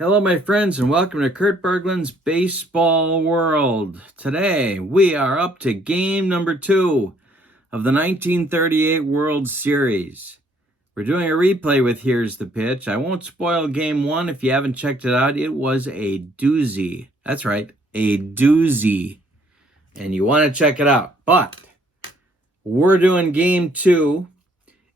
Hello, my friends, and welcome to Kurt Berglund's Baseball World. Today, we are up to game number 2 of the 1938 World Series. We're doing a replay with Here's the Pitch. I won't spoil game 1 if you haven't checked it out. It was a doozy. That's right, a doozy. And you want to check it out. But we're doing game 2.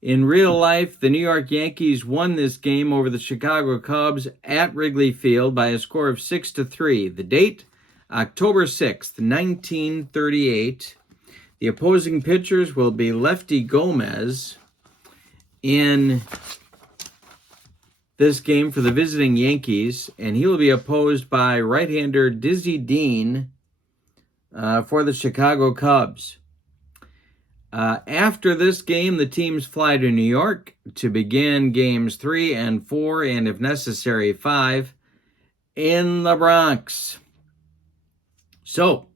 In real life, the New York Yankees won this game over the Chicago Cubs at Wrigley Field by a score of 6-3. The date, October 6th, 1938. The opposing pitchers will be Lefty Gomez in this game for the visiting Yankees, and he will be opposed by right-hander Dizzy Dean for the Chicago Cubs. After this game, the teams fly to New York to begin games 3 and 4, and if necessary, 5 in the Bronx. So,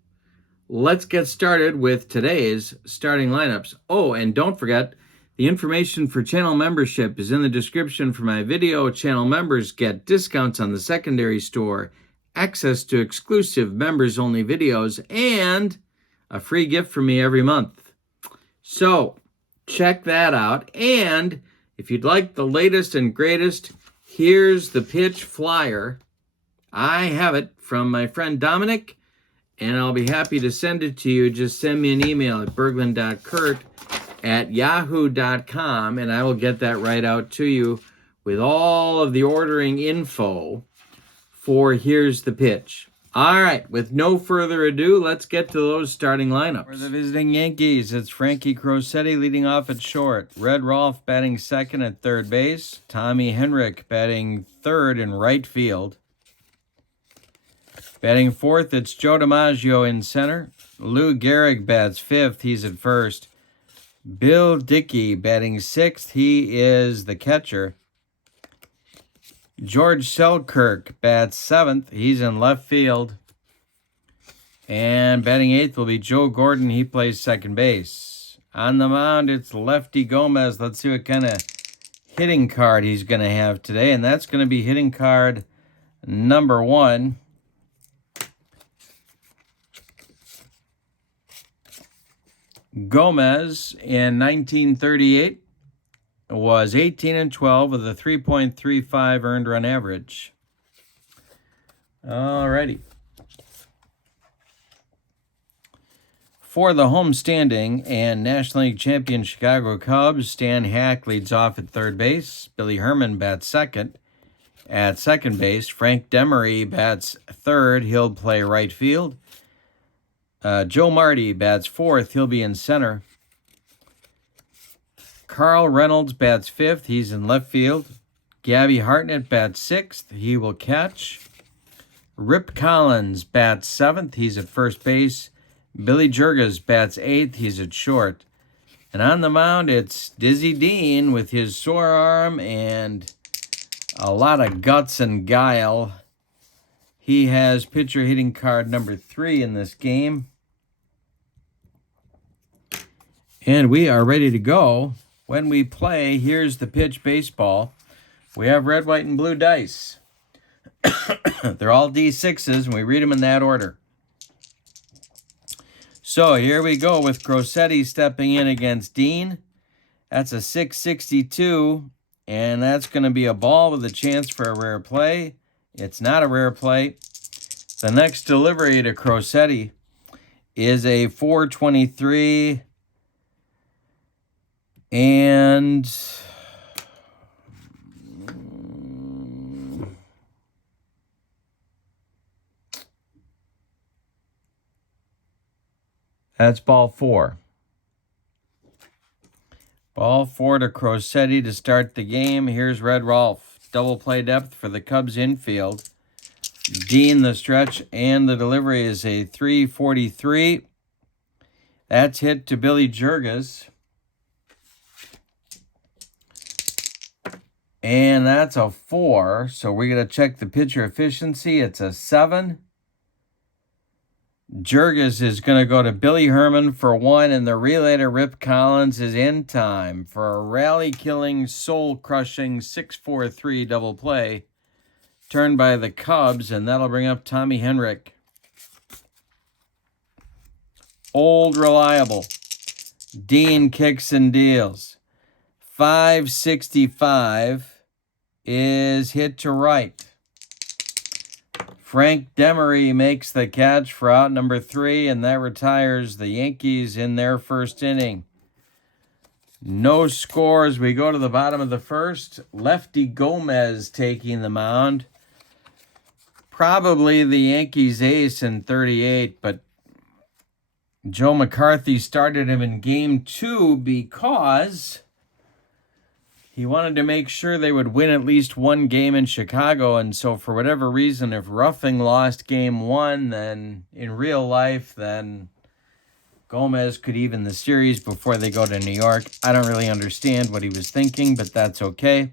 let's get started with today's starting lineups. Oh, and don't forget, the information for channel membership is in the description for my video. Channel members get discounts on the secondary store, access to exclusive members-only videos, and a free gift from me every month. So, check that out. And if you'd like the latest and greatest Here's the Pitch flyer, I have it from my friend Dominic, and I'll be happy to send it to you. Just send me an email at berglund.kurt@yahoo.com, and I will get that right out to you with all of the ordering info for Here's the Pitch. All right, with no further ado, let's get to those starting lineups. For the visiting Yankees, it's Frankie Crosetti leading off at short. Red Rolfe batting second at third base. Tommy Henrich batting third in right field. Batting fourth, it's Joe DiMaggio in center. Lou Gehrig bats fifth. He's at first. Bill Dickey batting sixth. He is the catcher. George Selkirk bats seventh. He's in left field. And batting eighth will be Joe Gordon. He plays second base. On the mound, it's Lefty Gomez. Let's see what kind of hitting card he's going to have today. And that's going to be hitting card number 1. Gomez in 1938 was 18-12 with a 3.35 earned run average. Alrighty. For the homestanding and National League champion Chicago Cubs, Stan Hack leads off at third base. Billy Herman bats second. At second base, Frank Demery bats third. He'll play right field. Joe Marty bats fourth. He'll be in center. Carl Reynolds bats fifth. He's in left field. Gabby Hartnett bats sixth. He will catch. Rip Collins bats seventh. He's at first base. Billy Jurges bats eighth. He's at short. And on the mound, it's Dizzy Dean with his sore arm and a lot of guts and guile. He has pitcher hitting card number 3 in this game. And we are ready to go. When we play Here's the Pitch baseball, we have red, white, and blue dice. They're all D6s, and we read them in that order. So here we go with Crosetti stepping in against Dean. That's a 662, and that's going to be a ball with a chance for a rare play. It's not a rare play. The next delivery to Crosetti is a 423, and that's ball 4. Ball 4 to Crosetti to start the game. Here's Red Rolfe. Double play depth for the Cubs infield. Dean the stretch, and the delivery is a 343. That's hit to Billy Jurges. And that's a 4. So we're going to check the pitcher efficiency. It's a 7. Jurges is going to go to Billy Herman for 1, and the relay to Rip Collins is in time for a rally-killing, soul-crushing 6-4-3 double play turned by the Cubs, and that'll bring up Tommy Henrik. Old reliable. Dean kicks and deals. 565 is hit to right. Frank Demery makes the catch for out number 3, and that retires the Yankees in their first inning. No score as we go to the bottom of the first. Lefty Gomez taking the mound. Probably the Yankees' ace in 38, but Joe McCarthy started him in game 2 because he wanted to make sure they would win at least one game in Chicago. And so for whatever reason, if Ruffing lost game 1, then in real life, then Gomez could even the series before they go to New York. I don't really understand what he was thinking, but that's okay.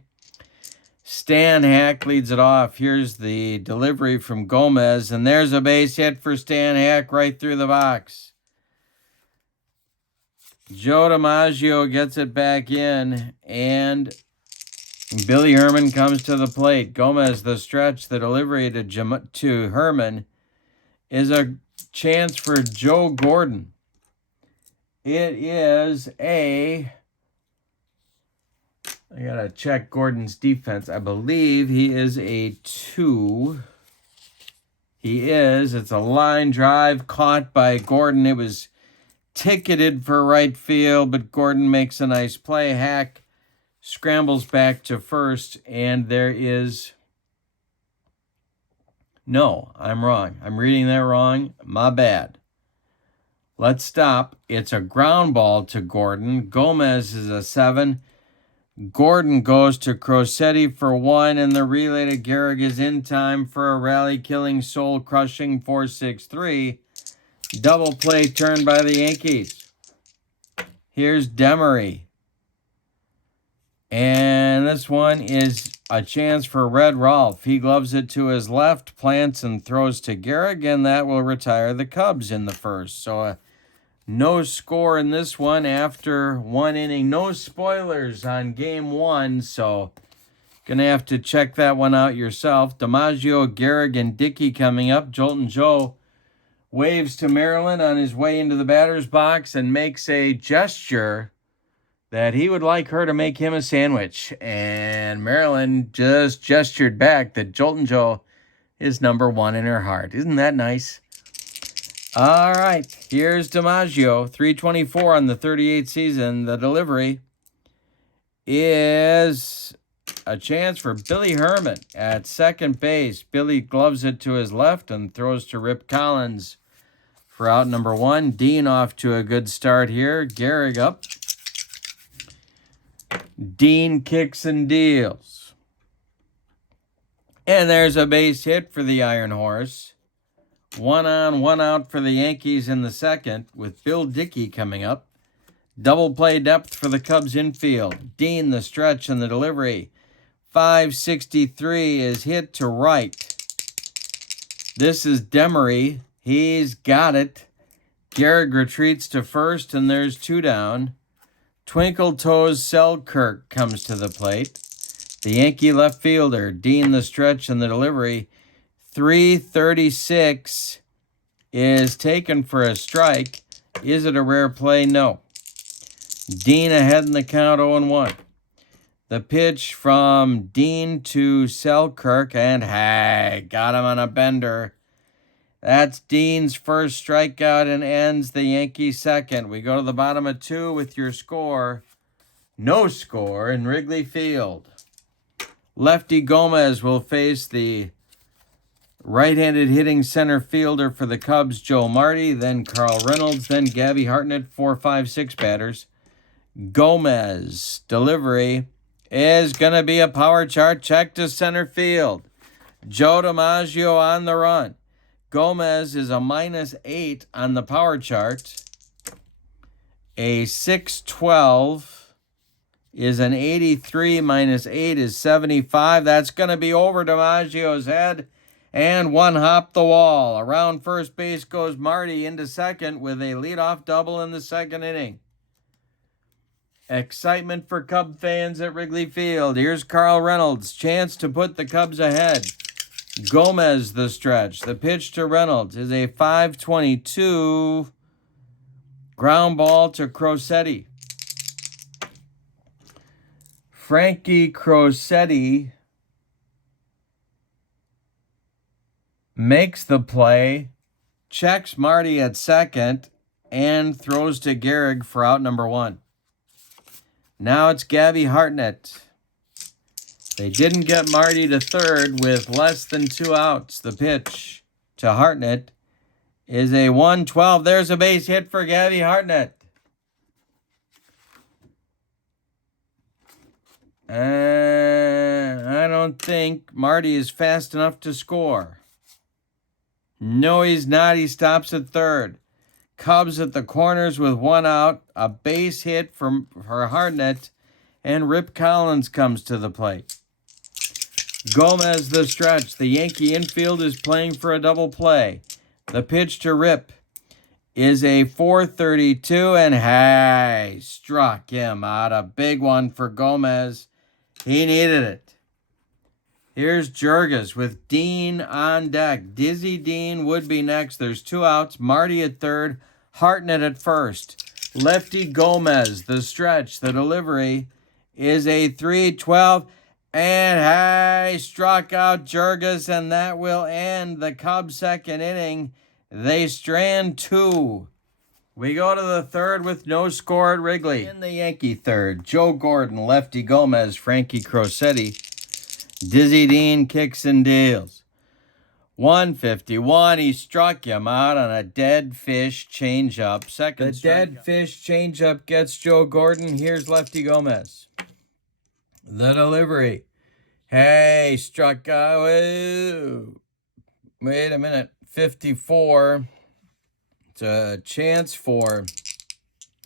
Stan Hack leads it off. Here's the delivery from Gomez, and there's a base hit for Stan Hack right through the box. Joe DiMaggio gets it back in, and Billy Herman comes to the plate. Gomez, the stretch, the delivery to Herman is a chance for Joe Gordon. It is I gotta check Gordon's defense. I believe he is a 2. He is. It's a line drive caught by Gordon. It was ticketed for right field, but Gordon makes a nice play. Hack scrambles back to first, and there is... No, I'm wrong. I'm reading that wrong. My bad. Let's stop. It's a ground ball to Gordon. Gomez is a 7. Gordon goes to Crosetti for 1, and the relay to Gehrig is in time for a rally-killing, soul-crushing 4-6-3. Double play turned by the Yankees. Here's Demery. And this one is a chance for Red Rolf. He gloves it to his left, plants and throws to Gehrig, and that will retire the Cubs in the first. So no score in this one after 1 inning. No spoilers on game 1, so going to have to check that one out yourself. DiMaggio, Gehrig, and Dickey coming up. Joltin' Joe waves to Marilyn on his way into the batter's box and makes a gesture that he would like her to make him a sandwich. And Marilyn just gestured back that Joltin' Joe is number 1 in her heart. Isn't that nice? All right, here's DiMaggio, 324 on the 38th season. The delivery is a chance for Billy Herman at second base. Billy gloves it to his left and throws to Rip Collins for out number 1. Dean off to a good start here. Gehrig up. Dean kicks and deals. And there's a base hit for the Iron Horse. 1 on, 1 out for the Yankees in the second, with Bill Dickey coming up. Double play depth for the Cubs infield. Dean the stretch and the delivery. 563 is hit to right. This is Demery. He's got it. Gehrig retreats to first, and there's 2 down. Twinkle Toes Selkirk comes to the plate. The Yankee left fielder, Dean the stretch and the delivery. 336 is taken for a strike. Is it a rare play? No. Dean ahead in the count, 0-1. The pitch from Dean to Selkirk, and hey, got him on a bender. That's Dean's first strikeout and ends the Yankees second. We go to the bottom of 2 with your score. No score in Wrigley Field. Lefty Gomez will face the right-handed hitting center fielder for the Cubs, Joe Marty, then Carl Reynolds, then Gabby Hartnett, 4, 5, 6 batters. Gomez delivery is going to be a power chart check to center field. Joe DiMaggio on the run. Gomez is a -8 on the power chart. A 612 is an 83 minus 8 is 75. That's going to be over DiMaggio's head. And 1 hop the wall. Around first base goes Marty into second with a leadoff double in the second inning. Excitement for Cub fans at Wrigley Field. Here's Carl Reynolds. Chance to put the Cubs ahead. Gomez the stretch. The pitch to Reynolds is a 5-22 ground ball to Crosetti. Frankie Crosetti makes the play, checks Marty at second, and throws to Gehrig for out number 1. Now it's Gabby Hartnett. They didn't get Marty to third with less than 2 outs. The pitch to Hartnett is a 1-12. There's a base hit for Gabby Hartnett. I don't think Marty is fast enough to score. No, he's not. He stops at third. Cubs at the corners with 1 out. A base hit for Hartnett. And Rip Collins comes to the plate. Gomez the stretch. The Yankee infield is playing for a double play. The pitch to Rip is a 4-32, and hey, struck him out. A big one for Gomez. He needed it. Here's Jurges with Dean on deck. Dizzy Dean would be next. There's 2 outs. Marty at third. Hartnett at first. Lefty Gomez, the stretch. The delivery is a 3-12. And hey, struck out Jurges, and that will end the Cubs' second inning. They strand 2. We go to the third with no score at Wrigley. In the Yankee third, Joe Gordon, Lefty Gomez, Frankie Crosetti, Dizzy Dean kicks and deals. 151, he struck him out on a dead fish changeup. The dead fish changeup gets Joe Gordon. Here's Lefty Gomez. The delivery. Hey, struck out. Wait a minute. 54. It's a chance for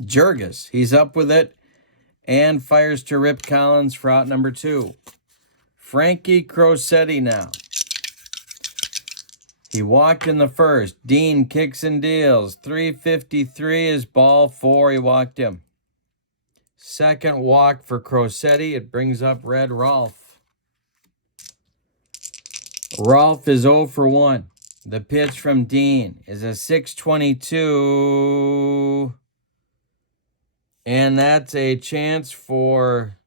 Jurges. He's up with it and fires to Rip Collins for out number 2. Frankie Crosetti now. He walked in the first. Dean kicks and deals. 353 is ball 4. He walked him. Second walk for Crosetti. It brings up Red Rolfe. Rolfe is 0 for 1. The pitch from Dean is a 6-22. And that's a chance for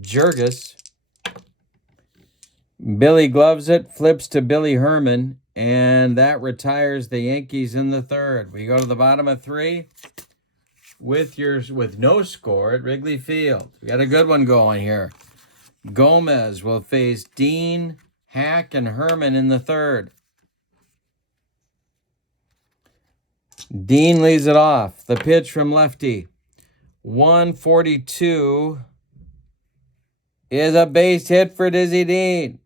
Jurges. Billy gloves it, flips to Billy Herman, and that retires the Yankees in the third. We go to the bottom of 3 with no score at Wrigley Field. We got a good one going here. Gomez will face Dean, Hack, and Herman in the third. Dean leads it off. The pitch from Lefty. 142 is a base hit for Dizzy Dean.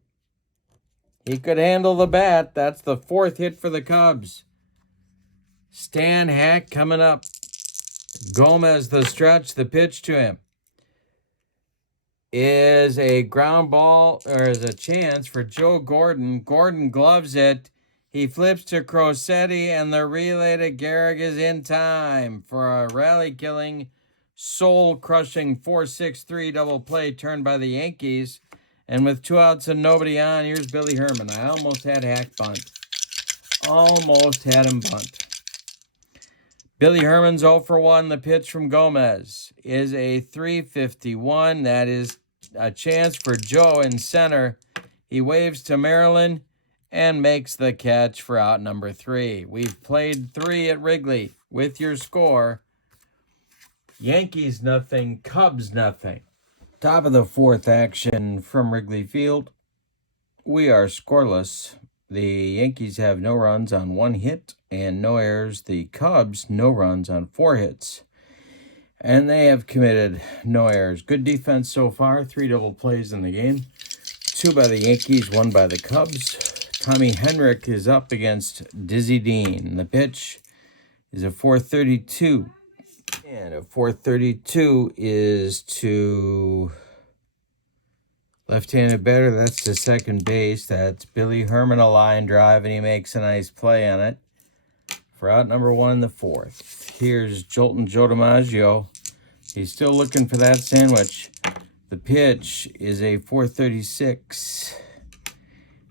He could handle the bat. That's the 4th hit for the Cubs. Stan Hack coming up. Gomez the stretch. The pitch to him is a ground ball, or is a chance for Joe Gordon. Gordon gloves it. He flips to Crosetti, and the relay to Gehrig is in time for a rally-killing, soul-crushing 4-6-3 double play turned by the Yankees. And with 2 outs and nobody on, here's Billy Herman. I almost had Hack bunt. Almost had him bunt. Billy Herman's 0 for 1. The pitch from Gomez is a 351. That is a chance for Joe in center. He waves to Maryland and makes the catch for out number 3. We've played 3 at Wrigley with your score. Yankees nothing, Cubs nothing. Top of the 4th action from Wrigley Field. We are scoreless. The Yankees have no runs on 1 hit and no errors. The Cubs, no runs on 4 hits. And they have committed no errors. Good defense so far. 3 double plays in the game. 2 by the Yankees, 1 by the Cubs. Tommy Henrich is up against Dizzy Dean. The pitch is a 432. And a 432 is to left-handed batter. That's to second base. That's Billy Herman, a line drive, and he makes a nice play on it for out number 1 in the 4th. Here's Jolton Joe DiMaggio. He's still looking for that sandwich. The pitch is a 436.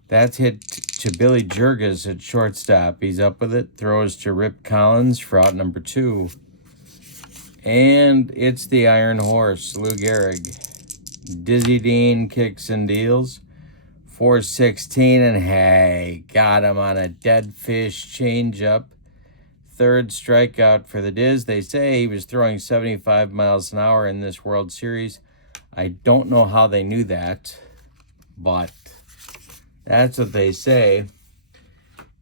That's hit to Billy Jurges at shortstop. He's up with it. Throws to Rip Collins for out number 2. And it's the Iron Horse, Lou Gehrig. Dizzy Dean kicks and deals. 416, and hey, got him on a dead fish changeup. Third strikeout for the Diz. They say he was throwing 75 miles an hour in this World Series. I don't know how they knew that, but that's what they say.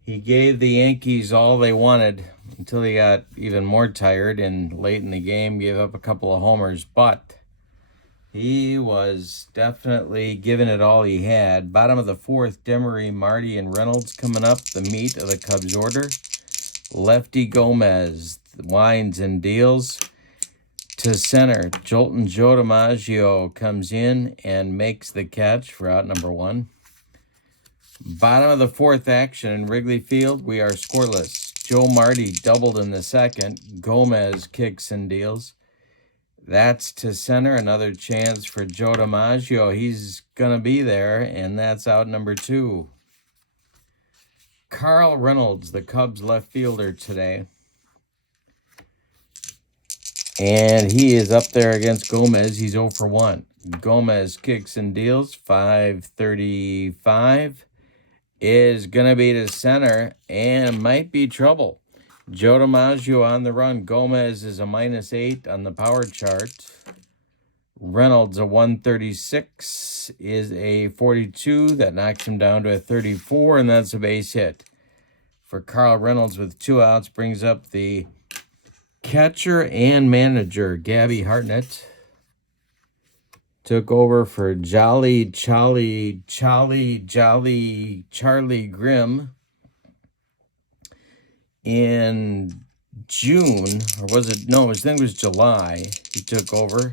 He gave the Yankees all they wanted until he got even more tired and late in the game gave up a couple of homers, but he was definitely giving it all he had. Bottom of the 4th, Demery, Marty, and Reynolds coming up, the meat of the Cubs order. Lefty Gomez winds and deals to center. Jolton Joe DiMaggio comes in and makes the catch for out number 1. Bottom of the 4th action in Wrigley Field, we are scoreless. Joe Marty doubled in the 2nd. Gomez kicks and deals. That's to center. Another chance for Joe DiMaggio. He's going to be there, and that's out number 2. Carl Reynolds, the Cubs left fielder today. And he is up there against Gomez. He's 0 for 1. Gomez kicks and deals. 535 is going to be to center and might be trouble. Joe DiMaggio on the run. Gomez is a -8 on the power chart. Reynolds, a 136, is a 42. That knocks him down to a 34, and that's a base hit. For Carl Reynolds with 2 outs, brings up the catcher and manager, Gabby Hartnett. Took over for Charlie Grimm in June, or was it? No, I think it was July. He took over.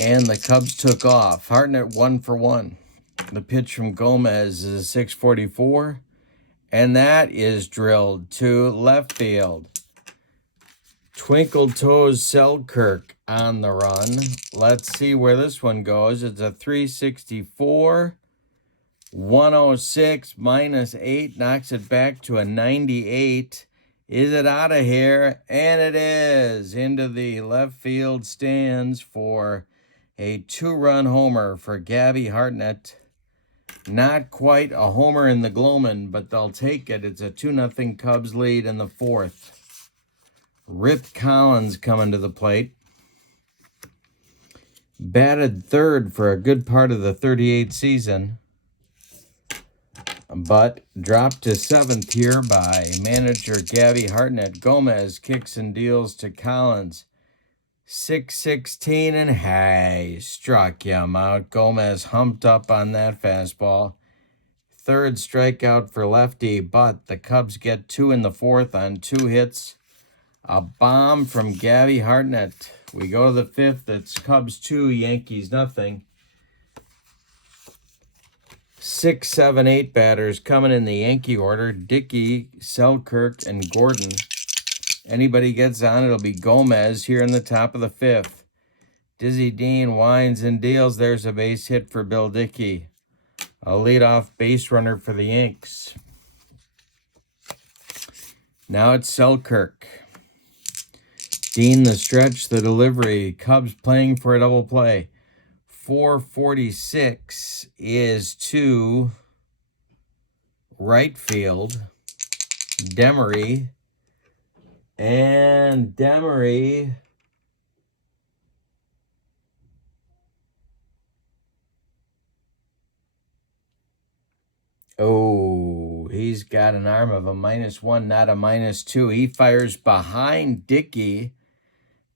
And the Cubs took off. Hartnett 1 for 1. The pitch from Gomez is a 644. And that is drilled to left field. Twinkle Toes Selkirk on the run. Let's see where this one goes. It's a 364. 106 -8 knocks it back to a 98. Is it out of here? And it is. Into the left field stands for a 2-run homer for Gabby Hartnett. Not quite a homer in the Gloman, but they'll take it. It's a 2-0 Cubs lead in the 4th. Rip Collins coming to the plate. Batted 3rd for a good part of the 38 season, but dropped to 7th here by manager Gabby Hartnett. Gomez kicks and deals to Collins. 616, and hey, struck him out. Gomez humped up on that fastball. 3rd strikeout for lefty, but the Cubs get 2 in the 4th on 2 hits. A bomb from Gabby Hartnett. We go to the 5th. It's Cubs 2, Yankees nothing. 6, 7, 8 batters coming in the Yankee order. Dickey, Selkirk, and Gordon. Anybody gets on, it'll be Gomez here in the top of the 5th. Dizzy Dean winds and deals. There's a base hit for Bill Dickey. A leadoff base runner for the Yanks. Now it's Selkirk. Dean the stretch, the delivery. Cubs playing for a double play. 446 is to right field. Demery. And Demery he's got an arm of a -1, not a -2. He fires behind Dickey.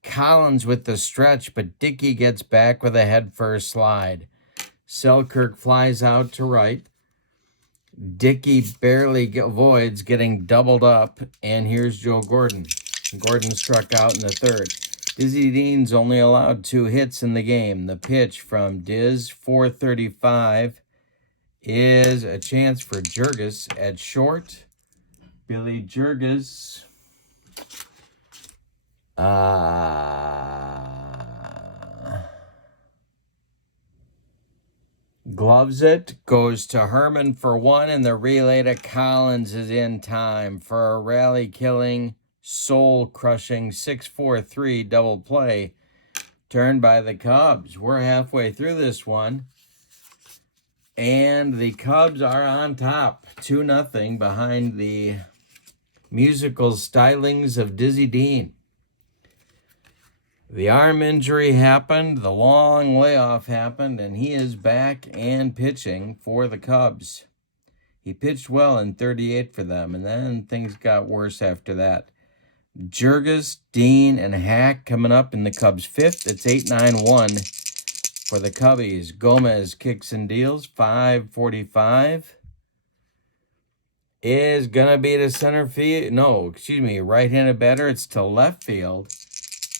Collins with the stretch, but Dickey gets back with a head-first slide. Selkirk flies out to right. Dickey barely avoids getting doubled up, and here's Joe Gordon. Gordon struck out in the 3rd. Dizzy Dean's only allowed 2 hits in the game. The pitch from Diz, 435, is a chance for Jurges at short. Billy Jurges. Gloves it, goes to Herman for one, and the relay to Collins is in time for a rally-killing, soul-crushing 6-4-3 double play turned by the Cubs. We're halfway through this one, and the Cubs are on top, 2-0 behind the musical stylings of Dizzy Dean. The arm injury happened, the long layoff happened, and he is back and pitching for the Cubs. He pitched well in 38 for them, and then things got worse after that. Jurgis, Dean, and Hack coming up in the Cubs' fifth. It's 8-9-1 for the Cubbies. Gomez kicks and deals, 5:45. Is going to be to center field. No, excuse me, right-handed batter. It's to left field.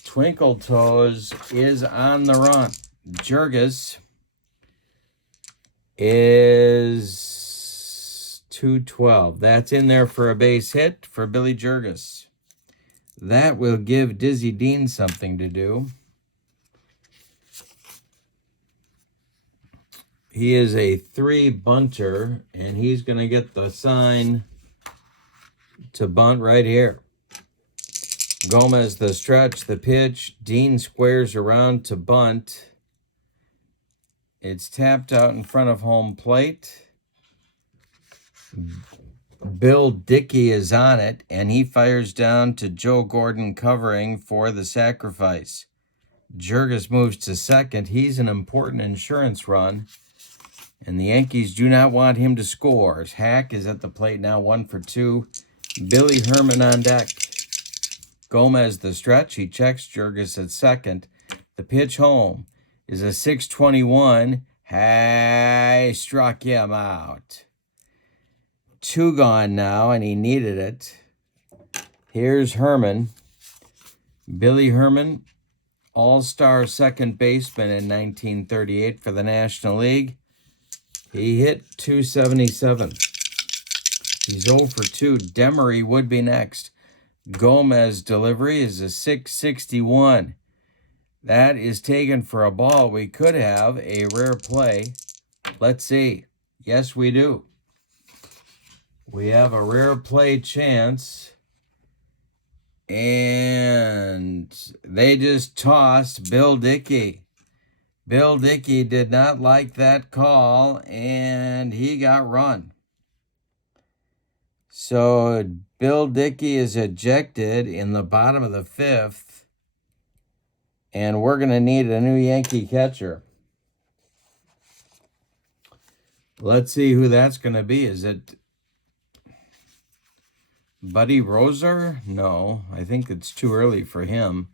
Twinkle Toes is on the run. Jurgis is 212. That's in there for a base hit for Billy Jurgis. That will give Dizzy Dean something to do. He is a 3-bunter, and he's going to get the sign to bunt right here. Gomez, the stretch, the pitch. Dean squares around to bunt. It's tapped out in front of home plate. Bill Dickey is on it, and he fires down to Joe Gordon covering for the sacrifice. Jurgis moves to second. He's an important insurance run, and the Yankees do not want him to score. Hack is at the plate now, 1 for 2. Billy Herman on deck. Gomez, the stretch. He checks Jurgis at second. The pitch home is a 6:21. Hey, struck him out. 2 gone now, and he needed it. Here's Herman. Billy Herman, all-star second baseman in 1938 for the National League. He hit .277. He's 0 for 2. Demery would be next. Gomez delivery is a 661. That is taken for a ball. We could have a rare play. Let's see. Yes, we do. We have a rare play chance. And they just tossed Bill Dickey. Bill Dickey did not like that call, and he got run. So Bill Dickey is ejected in the bottom of the 5th, and we're going to need a new Yankee catcher. Let's see who that's going to be. Is it Buddy Roser? No, I think it's too early for him.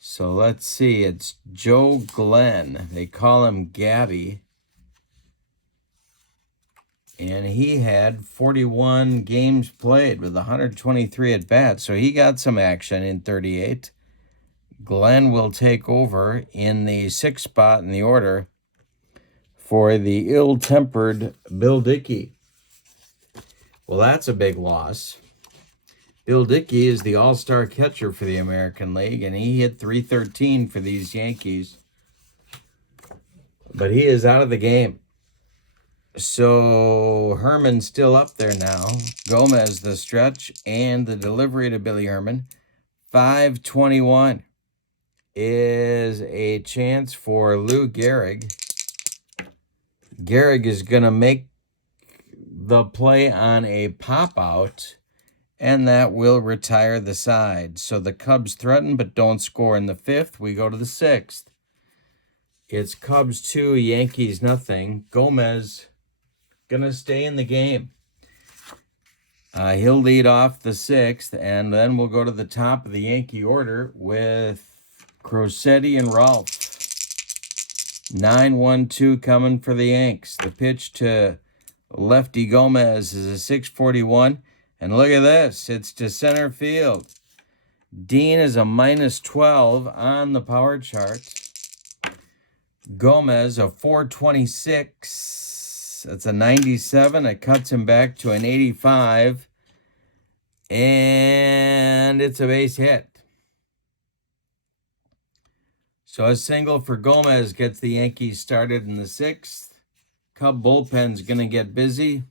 So let's see. It's Joe Glenn. They call him Gabby. And he had 41 games played with 123 at-bats. So he got some action in 38. Glenn will take over in the 6th spot in the order for the ill-tempered Bill Dickey. Well, that's a big loss. Bill Dickey is the all-star catcher for the American League, and he hit .313 for these Yankees. But he is out of the game. So Herman's still up there now. Gomez, the stretch, and the delivery to Billy Herman. 5:21 is a chance for Lou Gehrig. Gehrig is going to make the play on a pop-out, and that will retire the side. So the Cubs threaten but don't score in the 5th. We go to the 6th. It's Cubs 2, Yankees nothing. Gomez going to stay in the game. He'll lead off the 6th, and then we'll go to the top of the Yankee order with Crosetti and Rolfe. 9-1-2 coming for the Yanks. The pitch to lefty Gomez is a 641. And look at this. It's to center field. Dean is a -12 on the power chart. Gomez, a 426. That's a 97. It cuts him back to an 85. And it's a base hit. So a single for Gomez gets the Yankees started in the 6th. Cub bullpen's going to get busy.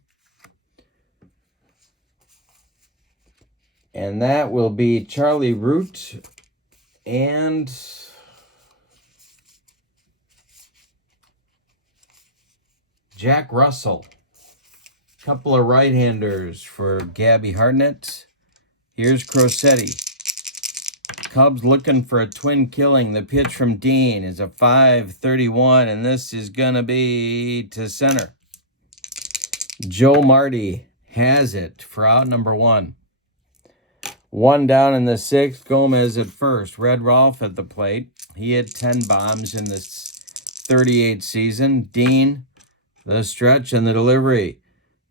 And that will be Charlie Root and Jack Russell. Couple of right-handers for Gabby Hartnett. Here's Crosetti. Cubs looking for a twin killing. The pitch from Dean is a 5-31, and this is going to be to center. Joe Marty has it for out number 1. 1 down in the 6th. Gomez at first. Red Rolf at the plate. He hit 10 bombs in this 38 season. Dean, the stretch and the delivery.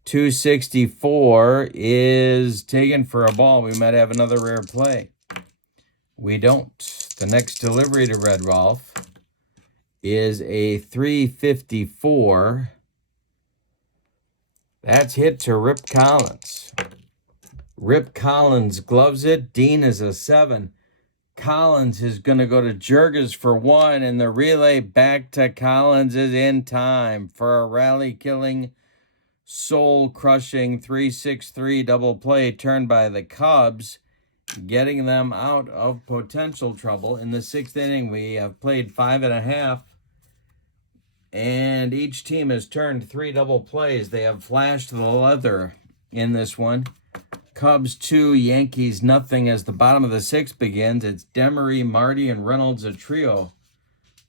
264 is taken for a ball. We might have another rare play. We don't. The next delivery to Red Rolf is a 354. That's hit to Rip Collins. Rip Collins gloves it. Dean is a 7. Collins is going to go to Jurges for 1, and the relay back to Collins is in time for a rally-killing, soul-crushing 3-6-3 double play turned by the Cubs, getting them out of potential trouble. In the 6th inning, we have played 5.5, and each team has turned 3 double plays. They have flashed the leather in this one. Cubs 2, Yankees nothing as the bottom of the 6th begins. It's Demery, Marty, and Reynolds, a trio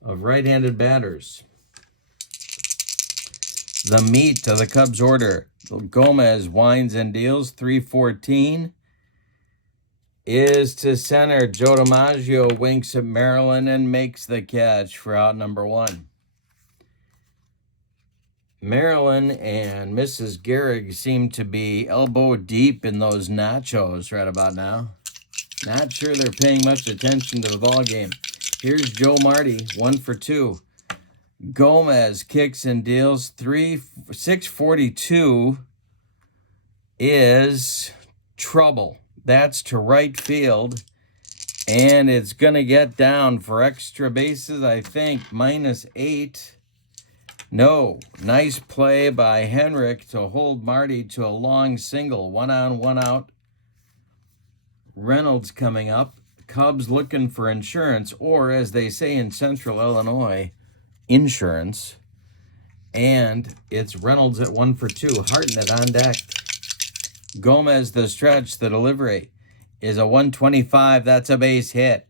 of right-handed batters. The meat of the Cubs order. Gomez winds and deals. 3-14 is to center. Joe DiMaggio winks at Maryland and makes the catch for out number 1. Marilyn and Mrs. Gehrig seem to be elbow deep in those nachos right about now. Not sure they're paying much attention to the ball game. Here's Joe Marty, 1 for 2. Gomez kicks and deals. 642 is trouble. That's to right field. And it's going to get down for extra bases, I think, -8. No, nice play by Henrik to hold Marty to a long single. 1 on, 1 out. Reynolds coming up. Cubs looking for insurance, or as they say in Central Illinois, insurance. And it's Reynolds at 1 for 2. Hartnett on deck. Gomez the stretch. The delivery is a 125. That's a base hit.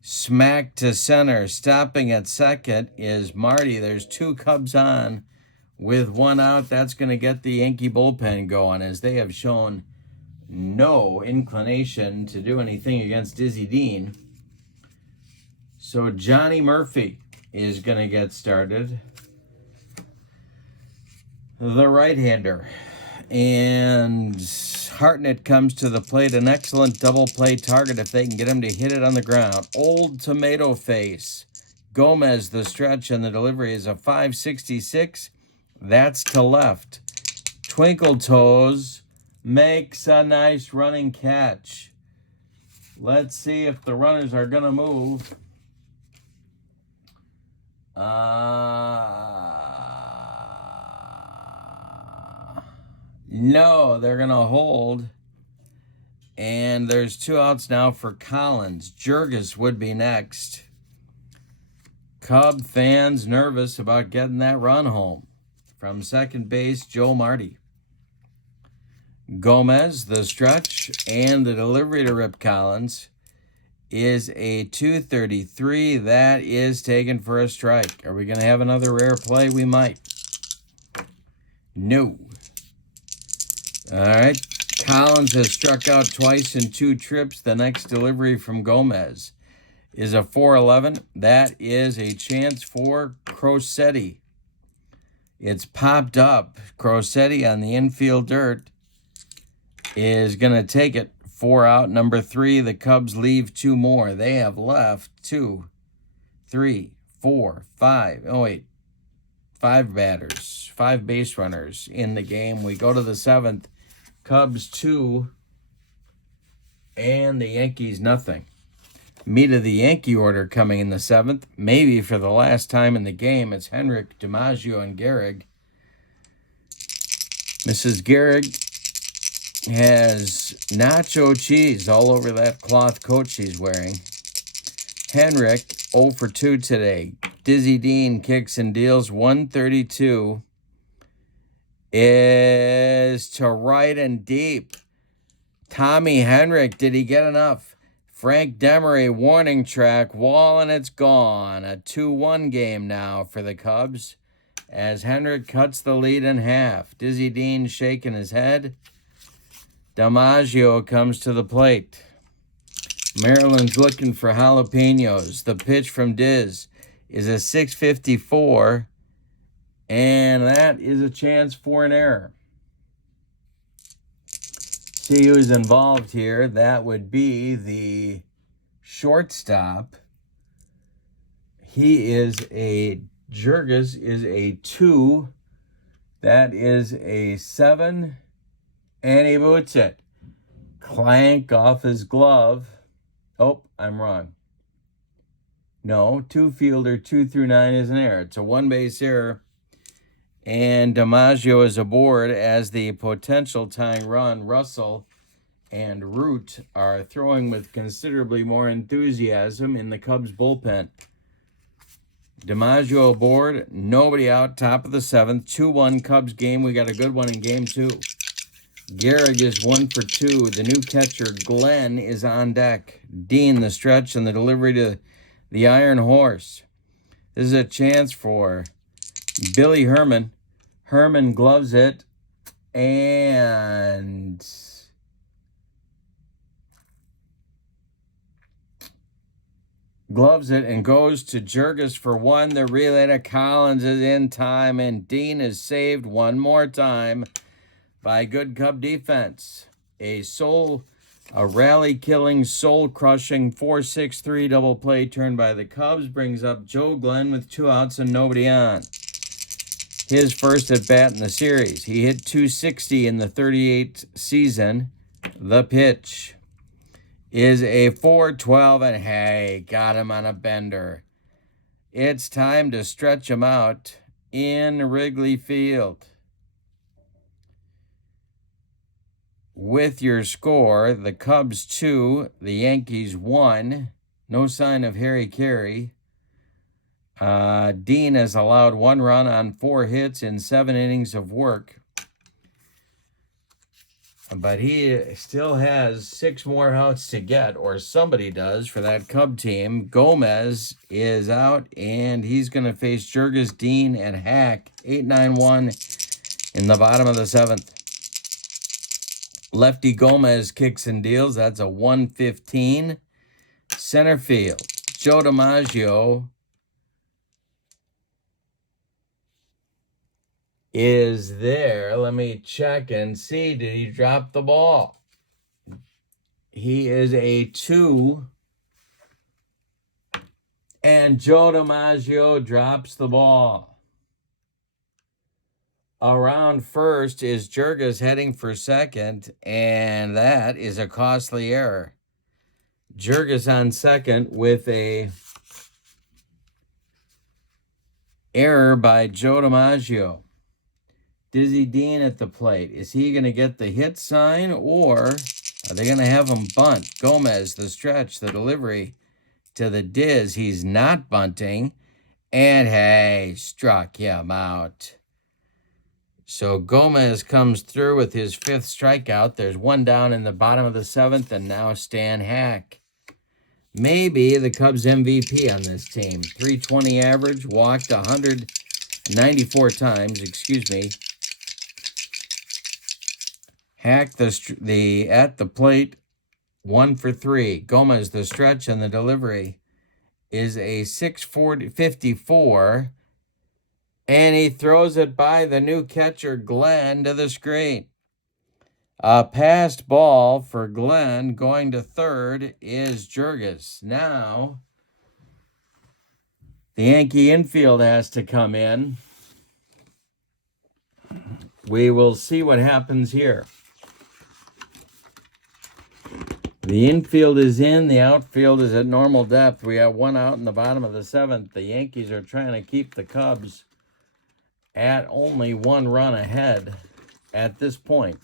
Smack to center. Stopping at second is Marty. There's 2 Cubs on with 1 out. That's going to get the Yankee bullpen going, as they have shown no inclination to do anything against Dizzy Dean. So Johnny Murphy is going to get started. The right-hander. And Hartnett comes to the plate. An excellent double play target if they can get him to hit it on the ground. Old tomato face. Gomez, the stretch and the delivery is a 566. That's to left. Twinkle Toes makes a nice running catch. Let's see if the runners are going to move. No, they're going to hold. And there's 2 outs now for Collins. Jurges would be next. Cub fans nervous about getting that run home. From second base, Joe Marty. Gomez, the stretch, and the delivery to Rip Collins is a 233. That is taken for a strike. Are we going to have another rare play? We might. No. All right. Collins has struck out twice in 2 trips. The next delivery from Gomez is a 411. That is a chance for Crosetti. It's popped up. Crosetti on the infield dirt is going to take it. 4 out. Number 3, the Cubs leave 2 more. They have left 2, 3, 4, 5. Oh, wait. 5 batters, 5 base runners in the game. We go to the 7th. Cubs 2 and the Yankees nothing. Meat of the Yankee order coming in the 7th. Maybe for the last time in the game, it's Henrik, DiMaggio, and Gehrig. Mrs. Gehrig has nacho cheese all over that cloth coat she's wearing. Henrik, 0 for 2 today. Dizzy Dean kicks and deals. 132 is to right and deep. Tommy Henrik, did he get enough? Frank Demery, warning track, wall, and it's gone. A 2-1 game now for the Cubs as Henrik cuts the lead in half. Dizzy Dean shaking his head. DiMaggio comes to the plate. Maryland's looking for jalapenos. The pitch from Diz is a 654, and that is a chance for an error. See who's involved here. That would be the shortstop. Jurgis is a 2. That is a 7, and he boots it. Clank off his glove. Oh, I'm wrong. No, 2 fielder, 2 through 9 is an error. It's a 1-base error. And DiMaggio is aboard as the potential tying run. Russell and Root are throwing with considerably more enthusiasm in the Cubs bullpen. DiMaggio aboard, nobody out, top of the 7th. 2-1 Cubs game. We got a good one in game 2. Gehrig is 1 for 2. The new catcher, Glenn, is on deck. Dean, the stretch, and the delivery to the Iron Horse. This is a chance for Billy Herman. Herman gloves it and goes to Jurgis for 1. The relay to Collins is in time, and Dean is saved one more time by good Cub defense. A rally-killing, soul-crushing 4-6-3 double play turn by the Cubs brings up Joe Glenn with 2 outs and nobody on. His first at bat in the series. He hit .260 in the 38 season. The pitch is a 4-12, and hey, got him on a bender. It's time to stretch him out in Wrigley Field. With your score, the Cubs 2, the Yankees 1. No sign of Harry Carey. Dean has allowed 1 run on 4 hits in 7 innings of work. But he still has 6 more outs to get, or somebody does, for that Cub team. Gomez is out, and he's going to face Jurgis, Dean, and Hack. 8-9-1 in the bottom of the 7th. Lefty Gomez kicks and deals. That's a 115. Center field, Joe DiMaggio is there. Let me check and see. Did he drop the ball? He is a 2. And Joe DiMaggio drops the ball. Around first is Jurgis heading for second, and that is a costly error. Jurgis on second with a error by Joe DiMaggio. Dizzy Dean at the plate. Is he going to get the hit sign, or are they going to have him bunt? Gomez, the stretch, the delivery to the Diz. He's not bunting, and hey, struck him out. So Gomez comes through with his 5th strikeout. There's 1 down in the bottom of the 7th, and now Stan Hack. Maybe the Cubs MVP on this team. 320 average, walked 194 times, Hack at the plate, 1 for 3. Gomez, the stretch, and the delivery is a 654. And he throws it by the new catcher, Glenn, to the screen. A passed ball for Glenn. Going to third is Jurgis. Now, the Yankee infield has to come in. We will see what happens here. The infield is in. The outfield is at normal depth. We have one out in the bottom of the seventh. The Yankees are trying to keep the Cubs at only one run ahead at this point.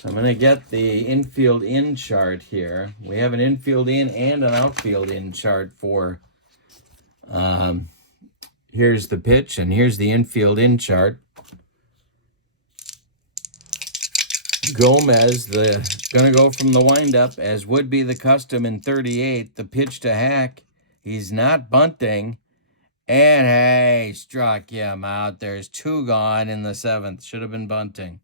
So I'm going to get the infield in chart here. We have an infield in and an outfield in chart for, here's the pitch and here's the infield in chart. Gomez, going to go from the windup, as would be the custom in 38. The pitch to Hack. He's not bunting. And hey, struck him out. There's two gone in the seventh. Should have been bunting.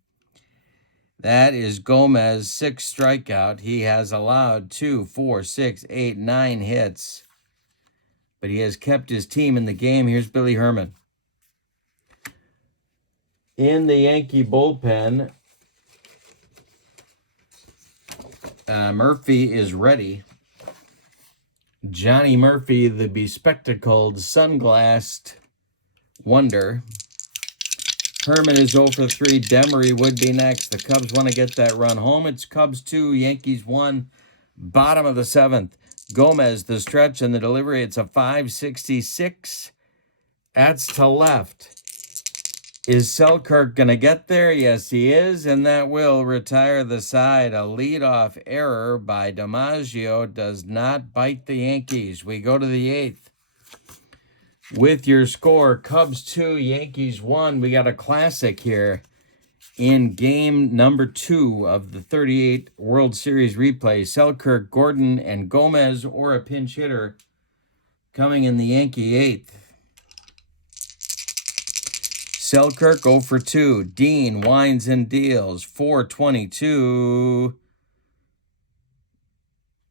That is Gomez's sixth strikeout. He has allowed 2, 4, 6, 8, 9 hits. But he has kept his team in the game. Here's Billy Herman. In the Yankee bullpen, Murphy is ready. Johnny Murphy, the bespectacled, sunglassed wonder. Herman is 0 for 3. Demery would be next. The Cubs want to get that run home. It's Cubs 2, Yankees 1. Bottom of the seventh. Gomez, the stretch and the delivery. It's a 5.66. That's to left. Is Selkirk going to get there? Yes, he is, and that will retire the side. A leadoff error by DiMaggio does not bite the Yankees. We go to the eighth. With your score, Cubs 2, Yankees 1. We got a classic here in game number 2 of the 38 World Series replay. Selkirk, Gordon, and Gomez, or a pinch hitter, coming in the Yankee eighth. Selkirk 0 for 2. Dean winds and deals 4.22.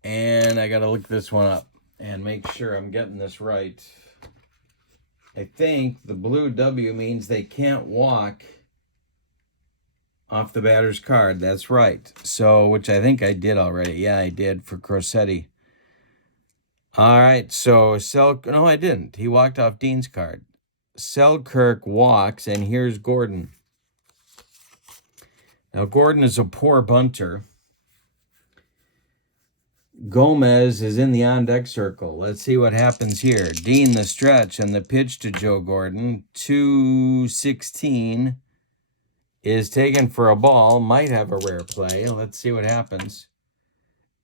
And I got to look this one up and make sure I'm getting this right. I think the blue W means they can't walk off the batter's card. That's right. So, which I think I did already. Yeah, I did for Crosetti. All right. So, no, I didn't. He walked off Dean's card. Selkirk walks, and here's Gordon. Now, Gordon is a poor bunter. Gomez is in the on-deck circle. Let's see what happens here. Dean the stretch, and the pitch to Joe Gordon. 2.16 is taken for a ball. Might have a rare play. Let's see what happens.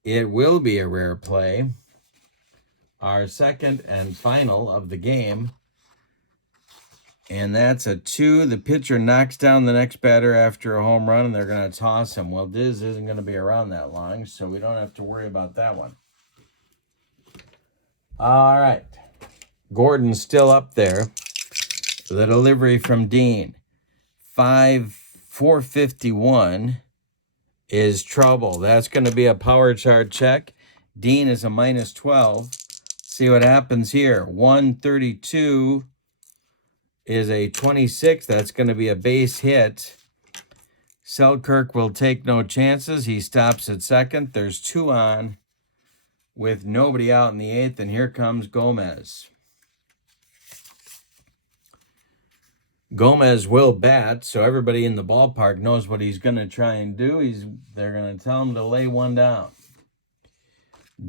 It will be a rare play. Our second and final of the game. And that's a 2. The pitcher knocks down the next batter after a home run, and they're going to toss him. Well, Diz isn't going to be around that long, so we don't have to worry about that one. All right. Gordon's still up there. The delivery from Dean. 451 is trouble. That's going to be a power chart check. Dean is a -12. See what happens here. 132 is a 26. That's going to be a base hit. Selkirk will take no chances. He stops at second. There's 2 on with nobody out in the eighth, and here comes Gomez. Gomez will bat, so everybody in the ballpark knows what he's going to try and do. They're going to tell him to lay one down.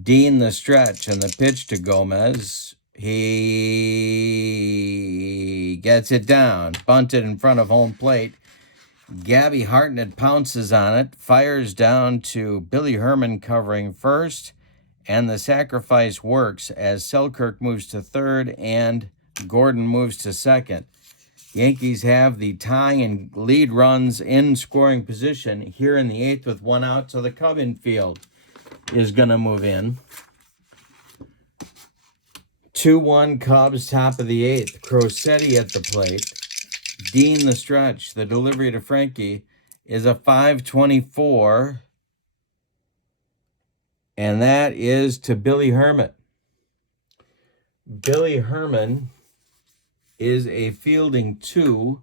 Dean the stretch, and the pitch to Gomez. He gets it down. Bunted in front of home plate. Gabby Hartnett pounces on it. Fires down to Billy Herman covering first. And the sacrifice works as Selkirk moves to third and Gordon moves to second. Yankees have the tying and lead runs in scoring position here in the eighth with 1 out. So the Cub infield is going to move in. 2-1 Cubs, top of the eighth. Crosetti at the plate. Dean the stretch. The delivery to Frankie is a 5.24. And that is to Billy Herman. Billy Herman is a fielding 2.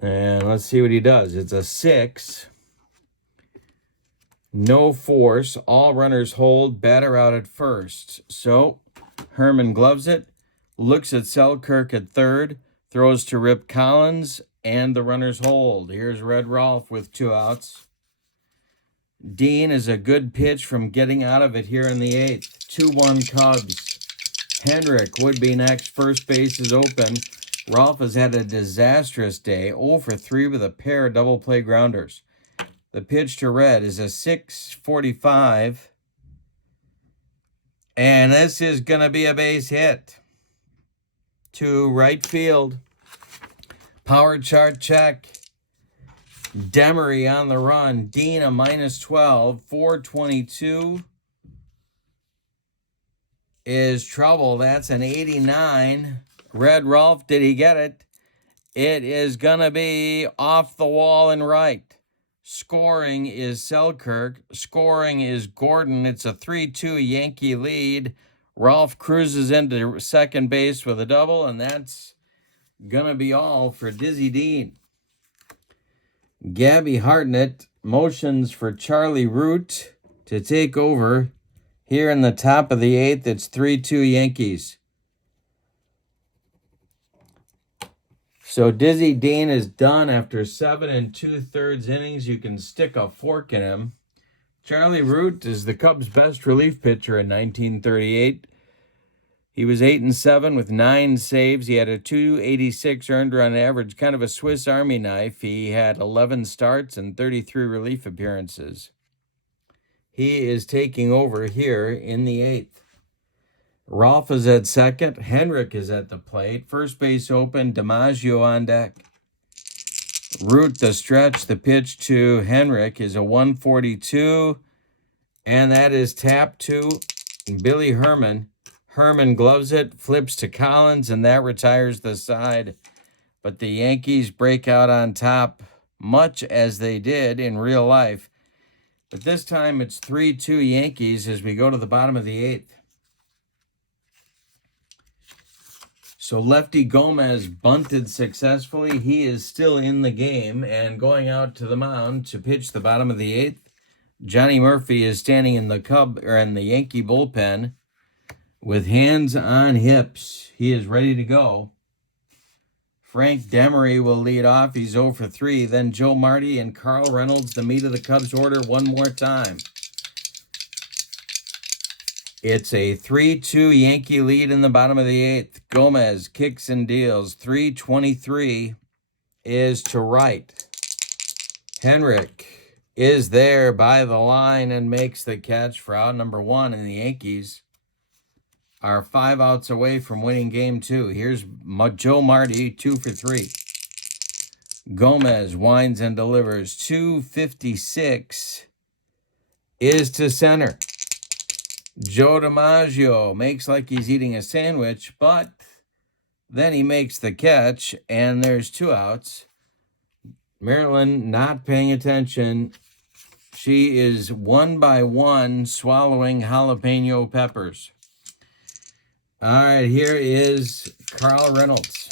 And let's see what he does. It's a 6. No force. All runners hold. Batter out at first. So Herman gloves it. looks at Selkirk at third, throws to Rip Collins, and the runners hold. Here's Red Rolf with 2 outs. Dean is a good pitch from getting out of it here in the 8th. 2-1 Cubs. Henrik would be next. First base is open. Rolf has had a disastrous day. 0 for 3 with a pair of double play grounders. The pitch to Red is a 6.45. And this is going to be a base hit to right field. Power chart check. Demery on the run. Dean a -12. 422 is trouble. That's an 89. Red Rolf, did he get it? It is going to be off the wall and right. Scoring is Selkirk. Scoring is Gordon. It's a 3-2 Yankee lead. Rolf cruises into second base with a double, and that's going to be all for Dizzy Dean. Gabby Hartnett motions for Charlie Root to take over. Here in the top of the 8th, it's 3-2 Yankees. So Dizzy Dean is done after 7 2/3 innings. You can stick a fork in him. Charlie Root is the Cubs' best relief pitcher in 1938. He was 8-7 with 9 saves. He had a .286 earned run average, kind of a Swiss Army knife. He had 11 starts and 33 relief appearances. He is taking over here in the 8th. Rolf is at second. Henrik is at the plate. First base open. DiMaggio on deck. Root the stretch. The pitch to Henrik is a 142. And that is tapped to Billy Herman. Herman gloves it, flips to Collins, and that retires the side. But the Yankees break out on top, much as they did in real life. But this time it's 3-2 Yankees as we go to the bottom of the 8th. So Lefty Gomez bunted successfully. He is still in the game and going out to the mound to pitch the bottom of the 8th. Johnny Murphy is standing in the Yankee bullpen with hands on hips. He is ready to go. Frank Demery will lead off. He's 0 for 3. Then Joe Marty and Carl Reynolds, the meat of the Cubs order, one more time. It's a 3-2 Yankee lead in the bottom of the 8th. Gomez kicks and deals. 3:23 is to right. Henrik is there by the line and makes the catch for out number 1, and the Yankees are 5 outs away from winning game 2. Here's Joe Marty, 2 for 3. Gomez winds and delivers. 256 is to center. Joe DiMaggio makes like he's eating a sandwich, but then he makes the catch, and there's 2 outs. Marilyn not paying attention. She is one by one swallowing jalapeno peppers. All right, here is Carl Reynolds.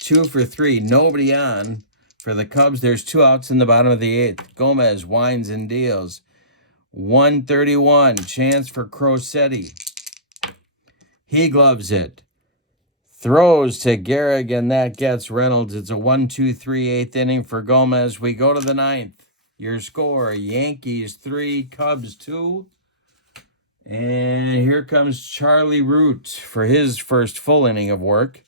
2 for 3. Nobody on for the Cubs. There's 2 outs in the bottom of the 8th. Gomez winds and deals. 131. Chance for Crosetti. He gloves it. Throws to Gehrig, and that gets Reynolds. It's a 1-2-3 8th inning for Gomez. We go to the 9th. Your score, Yankees 3, Cubs 2. And here comes Charlie Root for his first full inning of work.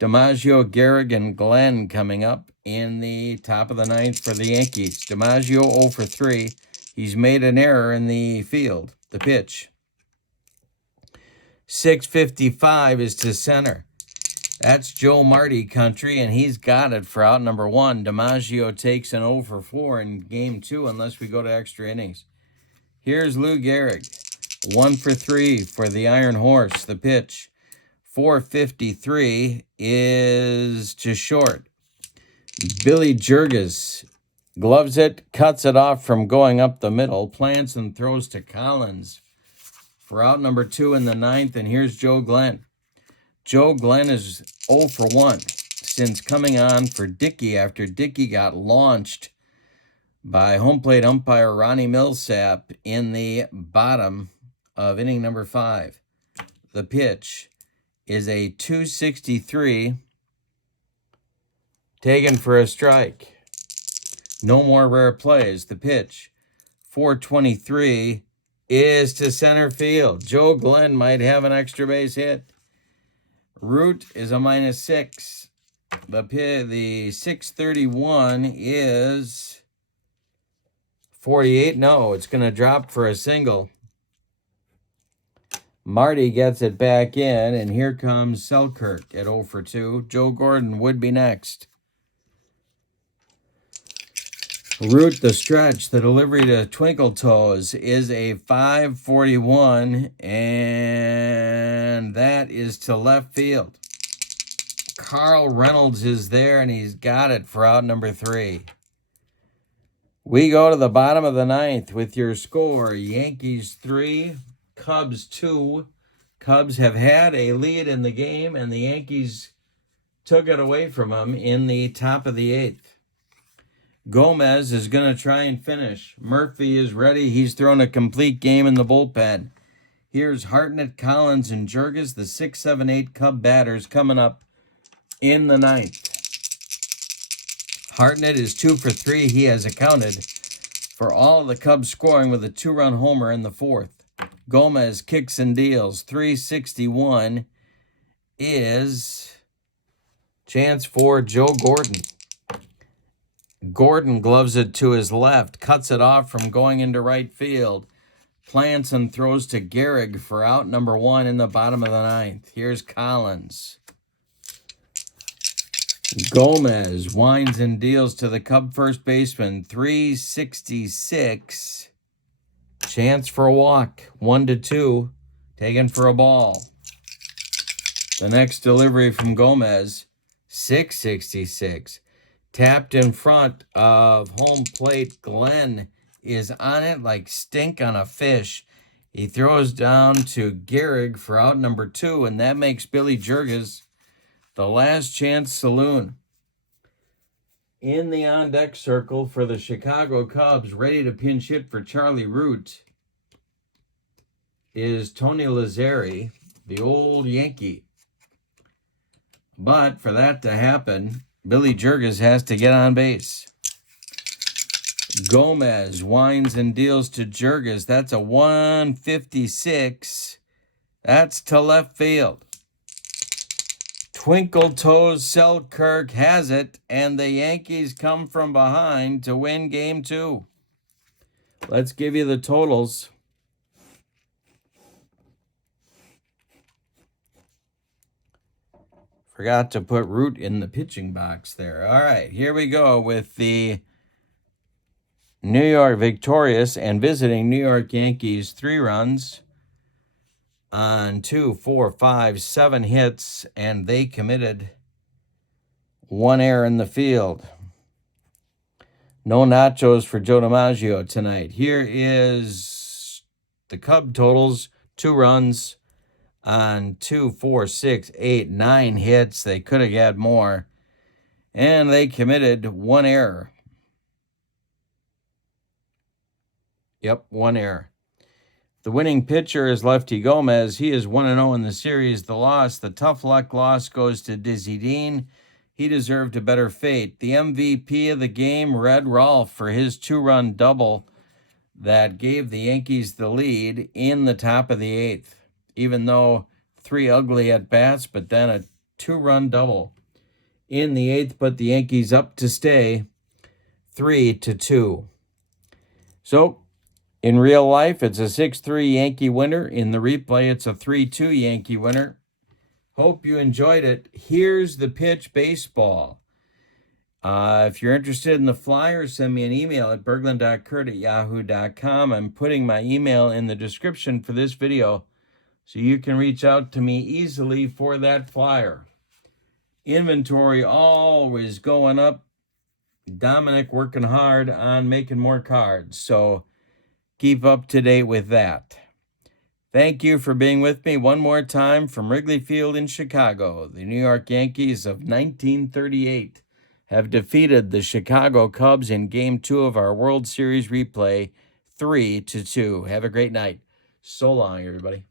DiMaggio, Gehrig, and Glenn coming up in the top of the 9th for the Yankees. DiMaggio 0 for 3. He's made an error in the field, the pitch. 6:55 is to center. That's Joe Marty country, and he's got it for out number 1. DiMaggio takes an 0 for 4 in game 2 unless we go to extra innings. Here's Lou Gehrig. 1 for 3 for the Iron Horse. The pitch. 4:53 is to short. Billy Jurgis gloves it, cuts it off from going up the middle, plants and throws to Collins for out number 2 in the 9th. And here's Joe Glenn. Joe Glenn is 0 for 1 since coming on for Dickey after Dickey got launched by home plate umpire Ronnie Millsap in the bottom of inning number 5. The pitch is a 263 taken for a strike. No more rare plays. The pitch, 423, is to center field. Joe Glenn might have an extra base hit. Root is a -6. The 631 is 48. No, it's going to drop for a single. Marty gets it back in, and here comes Selkirk at 0 for 2. Joe Gordon would be next. Root the stretch. The delivery to Twinkle Toes is a 541, and that is to left field. Carl Reynolds is there, and he's got it for out number 3. We go to the bottom of the 9th with your score. Yankees 3, Cubs 2. Cubs have had a lead in the game, and the Yankees took it away from them in the top of the 8th. Gomez is going to try and finish. Murphy is ready. He's thrown a complete game in the bullpen. Here's Hartnett, Collins, and Jurges, the 6, 7, 8 Cub batters coming up in the 9th. Hartnett is 2 for 3. He has accounted for all of the Cubs scoring with a 2-run homer in the 4th. Gomez kicks and deals. 361 is chance for Joe Gordon. Gordon gloves it to his left, cuts it off from going into right field. Plants and throws to Gehrig for out number 1 in the bottom of the 9th. Here's Collins. Gomez winds and deals to the Cub first baseman. 366. Chance for a walk. 1-2. Taken for a ball. The next delivery from Gomez. 666. Tapped in front of home plate. Glenn is on it like stink on a fish. He throws down to Gehrig for out number 2, and that makes Billy Jurges the last chance saloon. In the on-deck circle for the Chicago Cubs, ready to pinch hit for Charlie Root, is Tony Lazzeri, the old Yankee. But for that to happen, Billy Jurges has to get on base. Gomez winds and deals to Jurges. That's a 156. That's to left field. Twinkle Toes Selkirk has it, and the Yankees come from behind to win Game 2. Let's give you the totals. Forgot to put Root in the pitching box there. All right, here we go with the New York victorious and visiting New York Yankees. 3 runs on 2, 4, 5, 7 hits, and they committed 1 error in the field. No nachos for Joe DiMaggio tonight. Here is the Cub totals. 2 runs on 2, 4, 6, 8, 9 hits. They could have had more. And they committed 1 error. Yep, 1 error. The winning pitcher is Lefty Gomez. He is 1-0 in the series. The loss, the tough luck loss, goes to Dizzy Dean. He deserved a better fate. The MVP of the game, Red Rolf, for his 2-run double that gave the Yankees the lead in the top of the 8th. Even though 3 ugly at-bats, but then a 2-run double in the 8th, put the Yankees up to stay 3-2. So, in real life, it's a 6-3 Yankee winner. In the replay, it's a 3-2 Yankee winner. Hope you enjoyed it. Here's the pitch baseball. If you're interested in the flyer, send me an email at berglund.kurt@yahoo.com. I'm putting my email in the description for this video, so you can reach out to me easily for that flyer. Inventory always going up. Dominic working hard on making more cards, so keep up to date with that. Thank you for being with me one more time from Wrigley Field in Chicago. The New York Yankees of 1938 have defeated the Chicago Cubs in Game 2 of our World Series replay 3-2. Have a great night. So long, everybody.